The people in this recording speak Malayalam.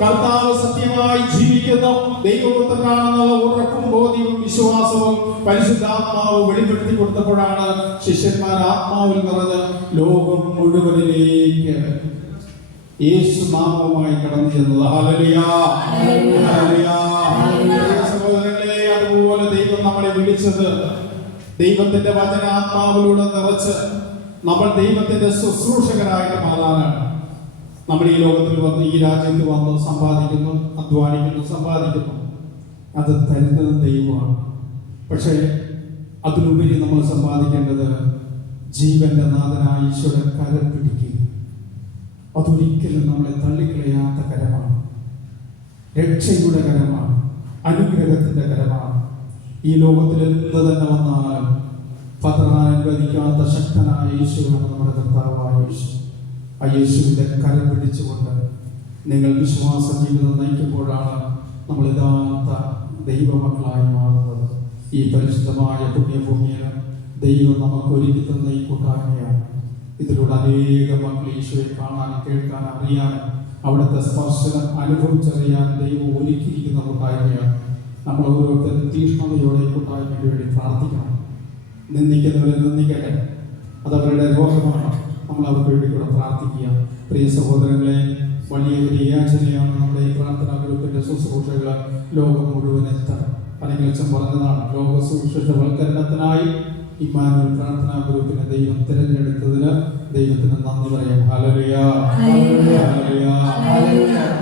കർത്താവ് സത്യമായി ജീവിക്കുന്ന ദൈവപുത്രനാണെന്നുള്ള ഉറപ്പും ബോധ്യവും വിശ്വാസവും പരിശുദ്ധാത്മാവ് വെളിപ്പെടുത്തി കൊടുത്തപ്പോഴാണ് ശിഷ്യന്മാർ ആത്മാവിൽ നിറഞ്ഞ് ലോകം മുഴുവനിലേക്ക് യേശു നാമവുമായി കടന്നു ചെന്നത്. Hallelujah, hallelujah. സഹോദരങ്ങളെ, അതുപോലെ ദൈവം നമ്മളെ വിളിച്ചത് ദൈവത്തിന്റെ വചനാത്മാവിലൂടെ നിറച്ച് നമ്മൾ ദൈവത്തിന്റെ ശുശ്രൂഷകരായിട്ട് മാറാനാണ്. നമ്മൾ ഈ ലോകത്തിൽ വന്ന് ഈ രാജ്യത്ത് വന്ന് സമ്പാദിക്കുന്നു, അധ്വാനിക്കുന്നു, സമ്പാദിക്കുന്നു. അത് തരുന്നത് ദൈവമാണ്. പക്ഷേ അതിലുപരി നമ്മൾ സമ്പാദിക്കേണ്ടത് ജീവന്റെ നാഥനായ ഈശോയുടെ കരം പിടിക്കുക. അതൊരിക്കലും നമ്മളെ തള്ളിക്കളയാത്ത കരമാണ്, രക്ഷയുടെ കരമാണ്, അനുഗ്രഹത്തിന്റെ കരമാണ്. ഈ ലോകത്തിൽ എന്ത് തന്നെ വന്നാലും പതറാൻ അനുവദിക്കാത്ത ശക്തനായ യേശുവാണ് നമ്മുടെ കർത്താവായ യേശു. ആ യേശുവിന്റെ കരം പിടിച്ചുകൊണ്ട് നിങ്ങൾ വിശ്വാസ ജീവിതം നയിക്കുമ്പോഴാണ് നമ്മൾ യഥാർത്ഥ ദൈവമക്കളായി മാറുന്നത്. ഈ പരിശുദ്ധമായ പുണ്യഭൂമിയിൽ ദൈവം നമുക്ക് ഒരുക്കി തന്ന ഈ കൂട്ടായ്മയാണ്. ഇതിലൂടെ അനേകം മക്കൾ ഈശോയെ കാണാനും കേൾക്കാനും അറിയാനും അവിടുത്തെ സ്പർശനം അനുഭവിച്ചറിയാൻ ദൈവം ഒരുക്കിയിരിക്കുന്ന കൂട്ടായ്മയാണ്. നമ്മൾ ഓരോരുത്തരും തീഷ്ണതയോടെ ഈ കൂട്ടായ്മയ്ക്ക് വേണ്ടി പ്രാർത്ഥിക്കണം. നിന്ദിക്കുന്നവരെ നിന്ദിക്കട്ടെ, അതവരുടെ രോഗമാണ്. നമ്മൾ അവർക്ക് വേണ്ടി കൂടെ പ്രാർത്ഥിക്കുക. പ്രിയ സഹോദരങ്ങളെ, വലിയ ഒരു യാചനയാണ് നമ്മുടെ ഈ പ്രാർത്ഥനാ ഗ്രൂപ്പിന്റെ ശുശ്രൂഷകൾ ലോകം മുഴുവൻ എത്തണം. പനികൾച്ചം പറഞ്ഞതാണ്, ലോക സുവിശേഷവൽക്കരണത്തിനായി ഇമ്മാനുവൽ പ്രാർത്ഥനാ ഗ്രൂപ്പിനെ ദൈവം തിരഞ്ഞെടുത്തതിന് ദൈവത്തിന് നന്ദി പറയാം. Hallelujah, hallelujah, hallelujah.